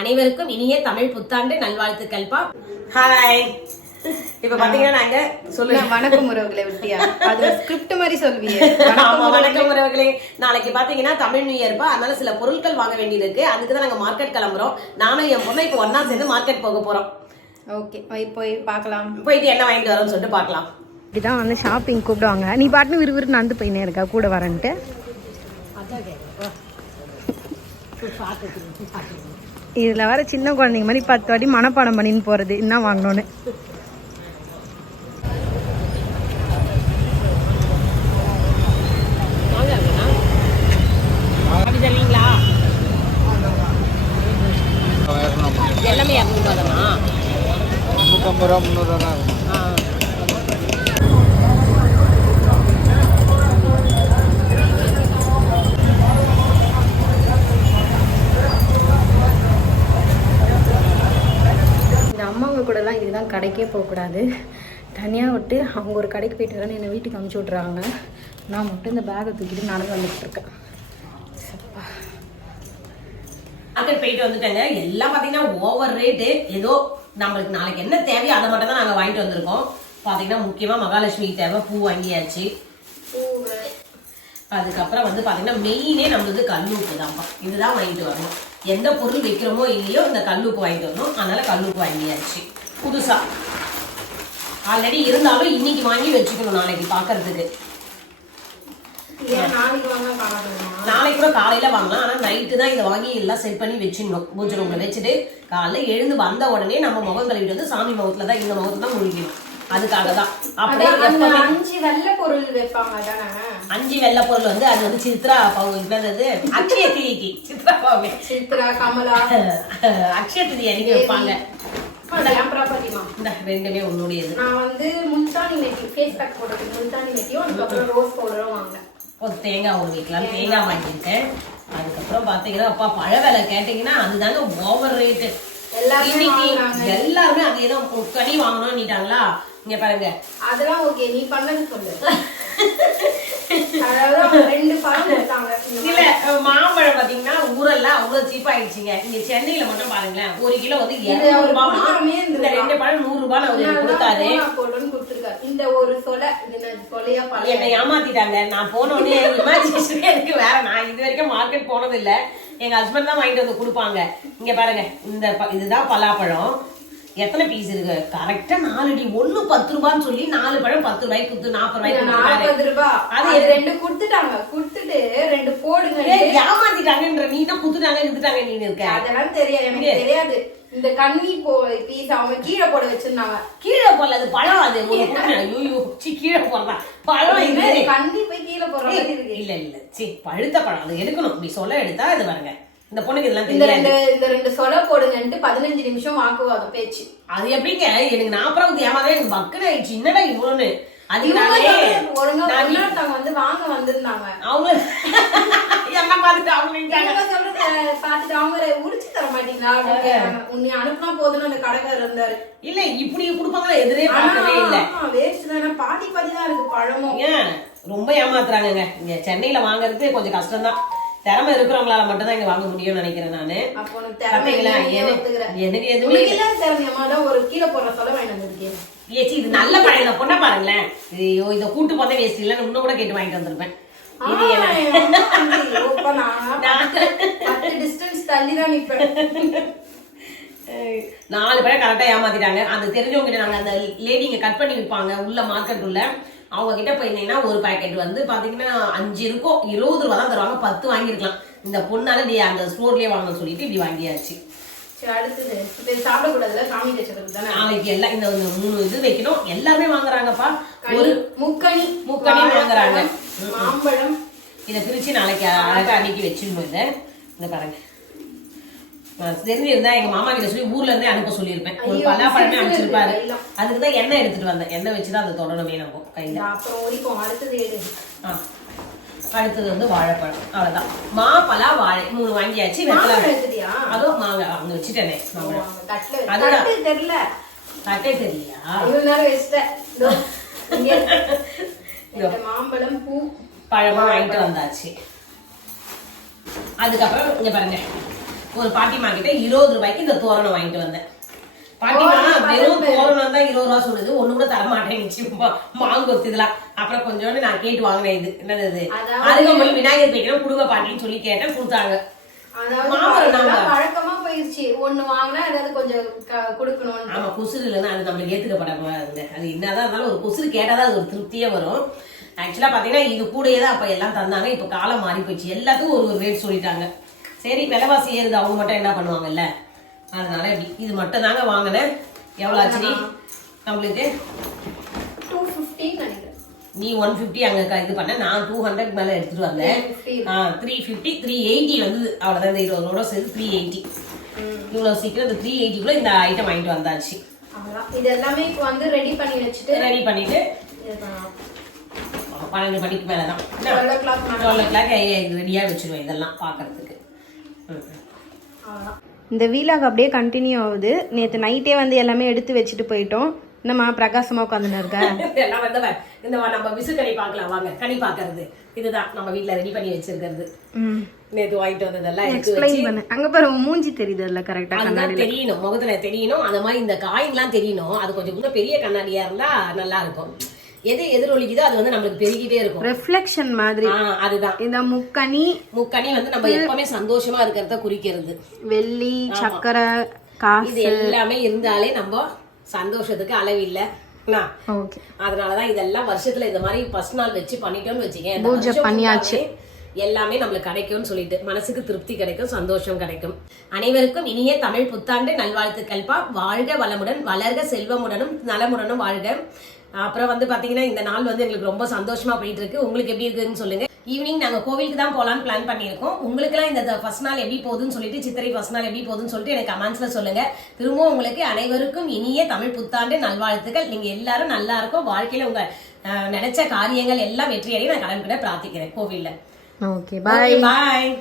அனைவருக்கும் இனிய தமிழ் புத்தாண்டு நல்வாழ்த்துக்கள்ப்பா. ஹாய். இப்ப பாத்தீங்கன்னா நாங்க சொல்லுங்க வணக்கம் உறவுகளை விட்டியா அது ஸ்கிரிப்ட் மாதிரி சொல்வீங்க. வணக்கம் உறவுகளே. நாளைக்கு பாத்தீங்கன்னா தமிழ் நியூ இயர்ப்பா, அதனால சில பொருட்கள் வாங்க வேண்டியது இருக்கு. அதுக்குதான் நாங்க மார்க்கெட் கிளம்புறோம். நானும் என் பொண்ணு இப்ப ஒன்னா சேர்ந்து மார்க்கெட் போக போறோம். ஓகே, போய் பார்க்கலாம். போயிட்டு என்ன வாங்கிட்டு வரோம்னு சொல்லிட்டு பார்க்கலாம். இதுதான் வந்து ஷாப்பிங் கூப்பிடுவாங்க. நீ பாட்டுன்னு விறுவிறு நடந்து போயினே இருக்கா கூட வரேன்ட்டு. இதுல வர சின்ன குழந்தைங்க மாதிரி 10 வாட்டி மனப்பாடம் பண்ணின்னு போறது என்ன வாங்கணும்னு. எல்லாமே 250 தானா? 350 ரூபா 300 ரூபா தான் இருக்கும். இந்த அம்மாங்க கூடலாம் இதுதான் கடைக்கே போகக்கூடாது. தனியாக விட்டு அவங்க ஒரு கடைக்கு போயிட்டு வரேன்னு என்னை வீட்டுக்கு அமுச்சு விட்றாங்க. நான் மட்டும் இந்த பேக்கை தூக்கிட்டு நடந்து வந்துட்டு இருக்கேன். மார்க்கெட் போயிட்டு வந்துட்டேங்க. எல்லாம் பாத்தீங்கன்னா ஓவர் ரேட்டு. ஏதோ நம்மளுக்கு நாளைக்கு என்ன தேவையோ அதை மட்டும் தான் நாங்க வாங்கிட்டு வந்திருக்கோம். பாத்தீங்கன்னா முக்கியமா மகாலட்சுமிக்கு தேவை பூ வாங்கியாச்சு. அதுக்கப்புறம் வந்து பாத்தீங்கன்னா மெயினே நம்மளுக்கு கல்லுப்பு தான்ப்பா. இதுதான் வாங்கிட்டு வரணும். எந்த பொருள் வைக்கிறோமோ இல்லையோ இந்த கல்லுப்பு வாங்கிட்டு வரணும். அதனால கல்லுப்பு வாங்கியாச்சு புதுசா. ஆல்ரெடி இருந்தாலும் இன்னைக்கு வாங்கி வச்சுக்கணும் நாளைக்கு பாக்குறதுக்கு. நாளைக்கு கூட காலையில வாங்கலாம். ஆனா நைட்டு தான் இதை வாங்கி எல்லாம் செட் பண்ணி வச்சிடணும். பூஜை ரூம்ல வச்சுட்டு காலைல எழுந்து வந்த உடனே நம்ம முகம் கழுவிட்டு வந்து சாமி முகத்துல தான் இந்த முகத்துல தான் முழுகணும். அதுக்காக தான் அப்படியே 5 வெள்ளை பொருள் வைப்பாங்க. 5 வெள்ளை பொருள் வந்து அது வந்து சித்ரா என்னது அக்ஷய திதிக்கு சித்ரா பாவே சித்ரா கமலா அக்ஷய திதி அன்னைக்கு வைப்பாங்க. இந்த ரெண்டுமே உன்னுடையது. நான் வந்து முல்தானி மெட்டி ஃபேஸ் பேக் போடுறதுக்கு முல்தானி மெட்டியும் அதுக்கப்புறம் ரோஸ் பவுடரும் வாங்கினேன். ஒரு தேங்காய் ஒரு வீக்கலாம் தேங்காய் வாங்கிட்டேன். அதுக்கப்புறம் பாத்தீங்கன்னா அப்பா பழ விலை கேட்டீங்கன்னா அதுதாங்க ஓவர் ரேட்டு. இன்னைக்கு எல்லாருமே அது ஏதோ கனி வாங்கணும் நீட்டாங்களா. இங்க பாருங்க அதெல்லாம் ஓகே, நீ பண்ணது சொல்லு. அதாவது 2 பழம் கொடுத்தாங்க. இல்ல மாம்பழம் பாத்தீங்கன்னா ஊரல்ல அவ்வளவு சீப் ஆயிடுச்சுங்க. இங்க சென்னையில மட்டும் பாருங்களேன் 1 கிலோ வந்து 200 ரூபாய். இந்த 2 பழம் 100 ரூபாய் அவரு கொடுத்தாரு. இந்த ஒரு சொலையா என்னை ஏமாத்திட்டாங்க. நான் போன உடனே இமேஜினேஷன் எனக்கு வேற. நான் இது வரைக்கும் மார்க்கெட் போனது இல்ல. எங்க ஹஸ்பண்ட் தான் வாங்கிட்டு வந்து கொடுப்பாங்க. இங்க பாருங்க இதுதான் பலாப்பழம். எத்தனை பீஸ் இருக்கு கரெக்டா 4 அடி. 1 10 ரூபான்னு சொல்லி 4 பழம் 10 ரூபாய்க்கு கொடுத்து 40 ரூபாய்க்கு அது 2 கொடுத்துட்டாங்க. கொடுத்துட்டு 2 போடுங்க ஏமாத்திட்டாங்கன்ற. நீ தான் குத்துட்டாங்க குத்துட்டாங்க நீ இருக்க. அதெல்லாம் தெரியாது எனக்கு தெரியாது. இந்த கண்ணி பீஸ் அவங்க கீழே போட வச்சிருந்தாங்க. கீழே போடல அது பழம். அது கீழே போடுறா பழம். இது கண்ணி போய் கீழே போடுற இல்ல இல்ல சி பழுத்த பழம். அது எடுக்கணும். இப்படி சொல்ல எடுத்தா இது பாருங்க. இந்த பொண்ணுக்கு இதெல்லாம் இந்த 2 சொலை போடுங்கன்ட்டு 15 நிமிஷம் வாக்குவாதம் பேச்சு. அது எப்படிங்க எனக்கு 40 ஏமாதான் எனக்கு பக்குன்னு ஆயிடுச்சு. என்னடா இவ்வளவுன்னு. ஒருத்தவங்க வந்து வாங்க வந்திருந்தாங்க. அவங்க என்ன பார்த்துட்டு பாத்துட்டு அவங்க உடிச்சு தர மாட்டீங்களா உன்னை அனுப்புனா போதுன்னு அந்த கடைக்காரர் இருந்தாரு. இல்ல இப்படி கொடுப்பாங்களா எதிரே பார்க்கவே இல்ல. வேஸ்ட் தானே. பாதி தான் இருக்கு பழமும். ஏன் ரொம்ப ஏமாத்துறாங்க. இங்க சென்னையில வாங்குறது கொஞ்சம் கஷ்டம் தான். திறமை இருக்கிறவங்களால மட்டும் தான் இங்க வாங்க முடியும்னு நினைக்கிறேன் நானு. எனக்கு எதுவுமே ஒரு கீழே போடுற சொல்ல வேண்டாம். ஏச்சி இது நல்ல பழைய பொண்ணை பாருங்களேன். ஐயோ இதை கூட்டு போதே வேஸ்ட் இல்ல. இன்னும் கூட கேட்டு வாங்கிட்டு வந்திருப்பேன். டிஸ்டன்ஸ் தள்ளி தான் நிப்பேன். 4 பேரை கரெக்டா ஏமாத்திட்டாங்க. அந்த தெரிஞ்சவங்க கிட்ட நாங்க அந்த லேடிங்க கட் பண்ணி விற்பாங்க உள்ள மார்க்கெட் உள்ள. அவங்க கிட்ட போயிருந்தீங்கன்னா ஒரு பேக்கெட் வந்து பாத்தீங்கன்னா 5 இருக்கும். 20 ரூபா தான் தருவாங்க. 10 வாங்கிருக்கலாம். இந்த பொண்ணால நீ அந்த ஸ்டோர்லயே வாங்கணும்னு சொல்லிட்டு இப்படி வாங்கியாச்சு. நாளைக்கு எல்லாம் இந்த 3 இது வைக்கணும். எல்லாருமே வாங்குறாங்கப்பா. ஒரு முக்கணி வாங்குறாங்க. மாம்பழம் இதை பிரிச்சு நாளைக்கு அழகா அன்னைக்கு வச்சிருந்தோம். இந்த பாருங்க தெரிஞ்சிருந்தா எங்க மாமா கிட்ட சொல்லி ஊர்ல இருந்தே அனுப்ப சொல்லியிருப்பேன். ஒரு பலாப்பழமே அனுப்பிச்சிருப்பாரு. அதுக்குதான் எண்ணெய் எடுத்துட்டு வந்தேன். எண்ணெய் வச்சுதான் அதை தொடரணுமே நம்ம கையில. அடுத்தது வந்து வாழைப்பழம். அவ்வளவுதான். மா பலா வாழை 3 வாங்கியாச்சு. அதுவும் மாங்க அங்க வச்சுட்டேனே. அதுதான் தெரியல. தட்டே தெரியலையா? மாம்பழம் பூ பழமா வாங்கிட்டு வந்தாச்சு. அதுக்கப்புறம் இங்க பாருங்க ஒரு பாட்டிமா கிட்ட 20 ரூபாய்க்கு இந்த தோரணம் வாங்கிட்டு வந்தேன். பாட்டிமா வெறும் தோரணம் தான் 20 ரூபா சொல்லுது, ஒண்ணு கூட தரமாட்டேன் மாங்கொத்து இதெல்லாம். அப்புறம் கொஞ்சோண்டு நான் கேட்டு வாங்கினேன். இது என்னது இது அருகம்புல் விநாயகர் வைக்கிறோம் குடும்ப பாட்டின்னு சொல்லி கேட்டேன், கொடுத்தாங்க. வழக்கமா போயிருச்சு, ஒண்ணு வாங்கினா அதாவது கொஞ்சம் கொடுக்கணும். ஆமா, கொசுறு இல்லைன்னா அது நம்மளுக்கு ஏத்துக்கப்படாது. அது என்னதான் இருந்தாலும் ஒரு கொசுறு கேட்டாதான் அது ஒரு திருப்தியே வரும். ஆக்சுவலா பாத்தீங்கன்னா இது கூடயே தான் அப்ப எல்லாம் தந்தாங்க. இப்ப காலம் மாறி போயிடுச்சு, எல்லாத்துக்கும் ஒரு ரேட் சொல்லிட்டாங்க. சரி, விலைவாசி ஏறுது, அவங்க மட்டும் என்ன பண்ணுவாங்கல்ல, அதனால இப்படி இது மட்டும் தாங்க வாங்கினேன். எவ்வளவு ஆச்சு நம்மளுக்கு? 250 நினைக்கிறேன். நீ 150 அங்க இது பண்ண, நான் 200 மேல எடுத்துட்டு வந்தேன். 350 380 வந்து அவ்வளவுதான். இந்த 20 ரூபா சேர்த்து 380. இவ்வளவு சீக்கிரம் இந்த 380 இந்த ஐட்டம் வாங்கிட்டு வந்தாச்சு. இது எல்லாமே இப்போ வந்து ரெடி பண்ணிட்டு 12 மணிக்கு மேலதான் 12 o'clock ரெடியா வச்சிருவேன் இதெல்லாம் பாக்குறதுக்கு. இந்த வீலாக் அப்படியே கண்டினியூ ஆகுது. நேற்று நைட்டே வந்து எல்லாமே எடுத்து வச்சுட்டு போயிட்டோம். நம்ம பிரகாசமா உட்காந்துன்னு இருக்க எல்லாம் வந்தவன் இந்த நம்ம விசுக்கணி பார்க்கலாம் வாங்க. கனி பாக்குறது இதுதான் நம்ம வீட்டுல ரெடி பண்ணி வச்சிருக்கிறது. நேத்து வாங்கிட்டு வந்ததெல்லாம் எக்ஸ்பிளைன் பண்ண. அங்க பாரு மூஞ்சி தெரியுது இல்ல, கரெக்டா கண்ணாடி தெரியணும், முகத்துல தெரியணும். அந்த மாதிரி இந்த காயின்லாம் தெரியணும். அது கொஞ்சம் கூட பெரிய கண்ணாடியா இருந்தா நல்லா இருக்கும். எது எதிரொலிக்குதோ அது வந்து நம்மளுக்கு பெருகிட்டே இருக்கும், ரிஃப்ளெக்ஷன் மாதிரி. அதுதான் இந்த முக்கணி வந்து நம்ம எப்பவுமே சந்தோஷமா இருக்கிறத குறிக்கிறது. வெள்ளி, சக்கரை, காசு இது எல்லாமே இருந்தாலே நம்ம சந்தோஷத்துக்கு அளவில்லை. அதனாலதான் இதெல்லாம் வருஷத்துல இந்த மாதிரி ஃபர்ஸ்ட் நாள் வச்சு பண்ணிட்டோம்னு வச்சுக்கேன், எல்லாமே நம்மளுக்கு கிடைக்கும்னு சொல்லிட்டு மனசுக்கு திருப்தி கிடைக்கும், சந்தோஷம் கிடைக்கும். அனைவருக்கும் இனிய தமிழ் புத்தாண்டு நல்வாழ்த்துக்கள்பா. வாழ்க வளமுடன், வளர்க செல்வமுடனும் நலமுடனும் வாழ்க. அப்புறம் வந்து பாத்தீங்கன்னா இந்த நாள் வந்து எங்களுக்கு ரொம்ப சந்தோஷமா போயிட்டு இருக்கு. உங்களுக்கு எப்படி இருக்குன்னு சொல்லுங்க. ஈவினிங் நாங்க கோவிலுக்கு தான் போலான்னு பிளான் பண்ணியிருக்கோம். உங்களுக்கு எல்லாம் இந்த ஃபர்ஸ்ட் நாள் எப்படி போகுதுன்னு சொல்லிட்டு, சித்திரை ஃபர்ஸ்ட் நாள் எப்படி போகுதுன்னு சொல்லிட்டு எனக்கு கமெண்ட்ஸ்ல சொல்லுங்க. திரும்பவும் உங்களுக்கு அனைவருக்கும் இனிய தமிழ் புத்தாண்டு நல்வாழ்த்துக்கள். நீங்க எல்லாரும் நல்லா இருக்கும், வாழ்க்கையில உங்க நினைச்ச காரியங்கள் எல்லாம் வெற்றியடைய நான் கடன்கிட்ட பிரார்த்திக்கிறேன் கோவில்ல. ஓகே, பாய்.